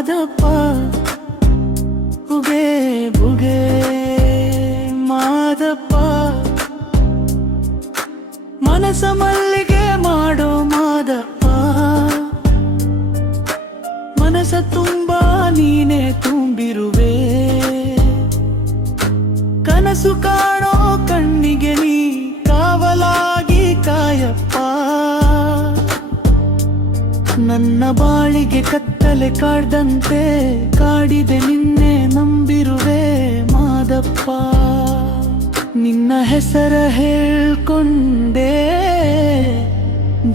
ಮಾದಪ್ಪ ಉಗೆ ಬುಗೆ ಮಾದಪ್ಪ ಮನಸ ಮಲ್ಲಿಗೆ ಮಾಡೋ ಮಾದಪ್ಪ ಮನಸ ತುಂಬ ನೀನೆ ತುಂಬಿರುವೆ ಕನಸು ಕಾಣೋ ಕಣ್ಣಿಗೆ ನೀ ಕಾವಲಾಗಿ ಕಾಯಪ್ಪ ನನ್ನ ಬಾಳಿಗೆ ಕತ್ತಲೆ ಕಾಡ್ದಂತೆ ಕಾಡಿದೆ ನಿನ್ನೆ ನಂಬಿರುವೆ ಮಾದಪ್ಪ ನಿನ್ನ ಹೆಸರ ಹೇಳ್ಕೊಂಡೆ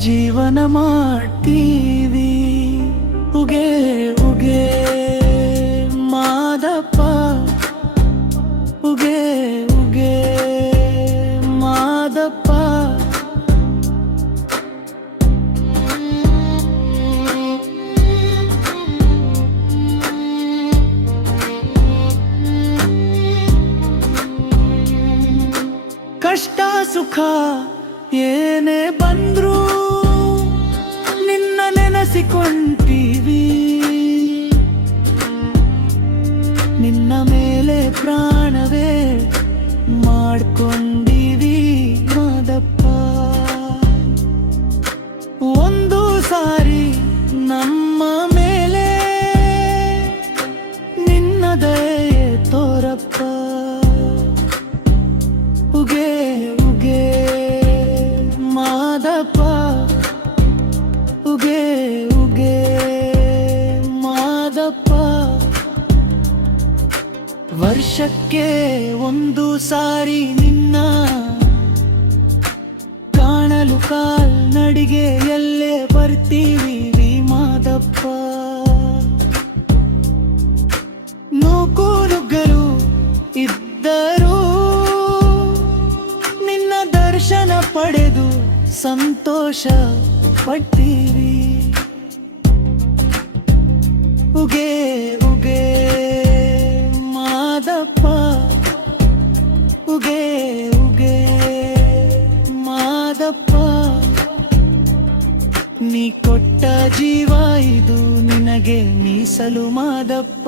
ಜೀವನ ಮಾಡ್ತೀವಿ ಉಗೆ ಉಗೆ ಮಾದಪ್ಪ ಉಗೆ ಉಗೆ ಮಾದಪ್ಪ ಕಷ್ಟ ಸುಖ ಏನೇ ಬಂದ್ರು ನಿನ್ನ ನೆನೆಸಿಕೊಂತೀವಿ ನಿನ್ನ ಮೇಲೆ ಪ್ರಾಣವೇ ಮಾಡ್ಕೊಂಡೀವಿ ಮಾದಪ್ಪ ಒಂದು ಸಾರಿ ನಮ್ಮ ಮೇಲೆ ನಿನ್ನ ದಯೆ ತೋರಪ್ಪ ಉಗೆ ಉಗೆ ಮಾದಪ್ಪ ಉಗೆ ಉಗೆ ಮಾದಪ್ಪ ವರ್ಷಕ್ಕೆ ಒಂದು ಸಾರಿ ನಿನ್ನ ಕಾಣಲು ಕಾಲ್ನಡಿಗೆ ಎಲ್ಲೇ ಬರ್ತೀವಿ ಮಾದಪ್ಪ ನೂಕು ನುಗ್ಗಲು ಇದ್ದರೂ ನಿನ್ನ ದರ್ಶನ ಪಡೆದು ಸಂತೋಷ ಪಡ್ತೀವಿ ಉಗೆ ಉಗೆ ಮಾದಪ್ಪ ಉಗೆ ಉಗೆ ಮಾದಪ್ಪ ನೀ ಕೊಟ್ಟ ಜೀವ ಇದು ನಿನಗೆ ಮೀಸಲು ಮಾದಪ್ಪ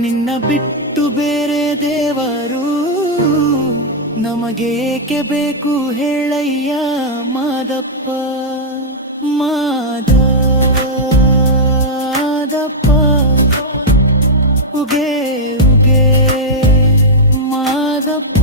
ನಿನ್ನ ಬಿಟ್ಟು ಬೇರೆ ದೇವರು ನಮಗೆ ಏಕೆ ಬೇಕು ಹೇಳಯ್ಯ ಮಾದಪ್ಪ ಮಾದಪ್ಪ ಉಗೆ ಉಗೆ ಮಾದಪ್ಪ